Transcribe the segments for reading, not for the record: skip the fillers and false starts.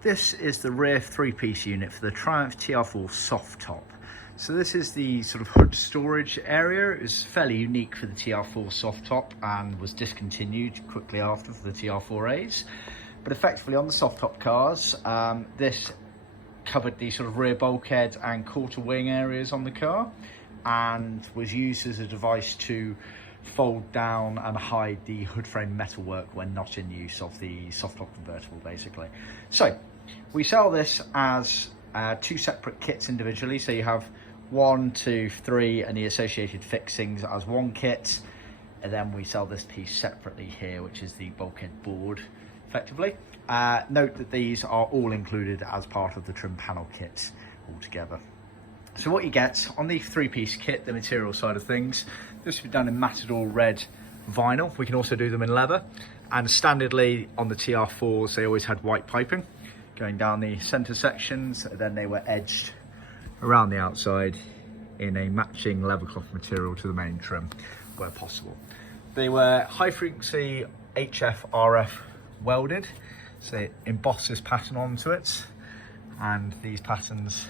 This is the rear three-piece unit for the Triumph TR4 soft top. So this is the sort of hood storage area. It was fairly unique for the TR4 soft top and was discontinued quickly after for the TR4As. But effectively on the soft top cars, this covered the sort of rear bulkhead and quarter wing areas on the car and was used as a device to fold down and hide the hood frame metalwork when not in use of the soft top convertible, basically. So we sell this as two separate kits individually. So you have 1, 2, 3 and the associated fixings as one kit, and then we sell this piece separately here, which is the bulkhead board effectively. Note that these are all included as part of the trim panel kit altogether. So what you get on the three-piece kit, the material side of things, this will be done in Matador red vinyl. We can also do them in leather. And standardly on the TR4s, they always had white piping going down the center sections. Then they were edged around the outside in a matching leather cloth material to the main trim where possible. They were high frequency HF RF welded. So they emboss this pattern onto it and these patterns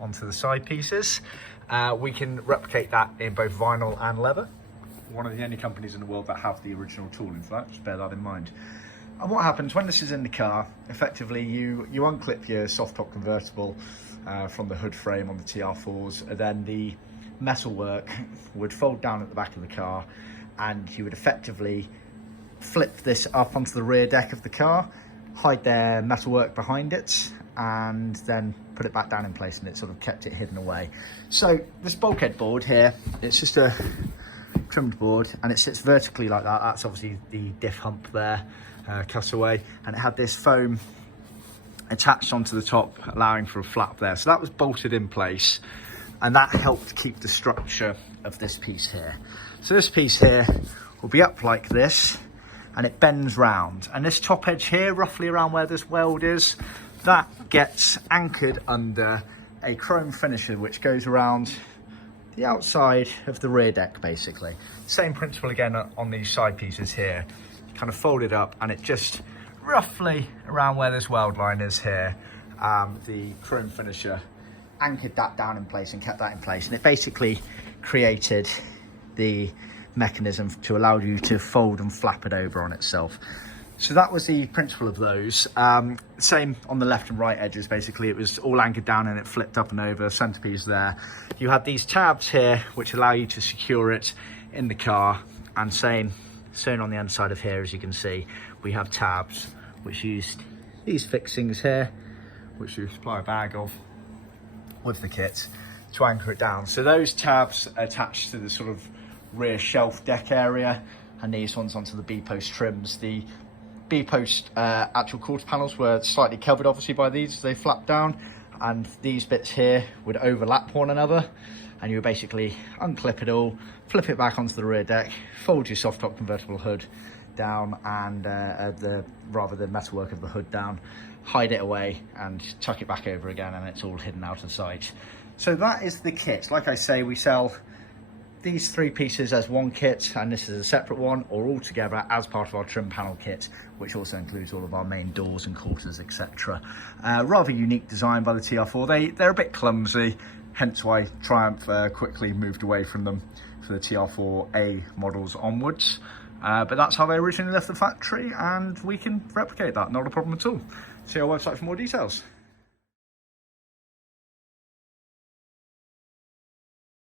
onto the side pieces. We can replicate that in both vinyl and leather. One of the only companies in the world that have the original tooling for that, just bear that in mind. And what happens when this is in the car, effectively you unclip your soft top convertible from the hood frame on the TR4s, and then the metalwork would fold down at the back of the car and you would effectively flip this up onto the rear deck of the car, hide their metalwork behind it, and then put it back down in place, and it sort of kept it hidden away. So this bulkhead board here, it's just a trimmed board and it sits vertically like that. That's obviously the diff hump there, cut away, and it had this foam attached onto the top, allowing for a flap there. So that was bolted in place, and that helped keep the structure of this piece here. So this piece here will be up like this, and it bends round. And this top edge here, roughly around where this weld is, that gets anchored under a chrome finisher which goes around the outside of the rear deck, basically. Same principle again on these side pieces here. Kind of fold it up and it just roughly around where this weld line is here, the chrome finisher anchored that down in place and kept that in place, and it basically created the mechanism to allow you to fold and flap it over on itself. So that was the principle of those. Same on the left and right edges, basically. It was all anchored down and it flipped up and over, centerpiece there. You had these tabs here, which allow you to secure it in the car, and sewn on the underside of here, as you can see, we have tabs which used these fixings here, which you supply a bag of with the kit to anchor it down. So those tabs attached to the sort of rear shelf deck area, and these ones onto the B-post trims. The B-post actual quarter panels were slightly covered obviously by these as they flap down, and these bits here would overlap one another, and you would basically unclip it all, flip it back onto the rear deck, fold your soft top convertible hood down, and the metalwork of the hood down, hide it away and tuck it back over again, and it's all hidden out of sight. So that is the kit. Like I say, we sell these three pieces as one kit, and this is a separate one, or all together as part of our trim panel kit, which also includes all of our main doors and quarters, etc. Rather unique design by the TR4. They're a bit clumsy, hence why Triumph quickly moved away from them for the TR4A models onwards. But that's how they originally left the factory, and we can replicate that, not a problem at all. See our website for more details.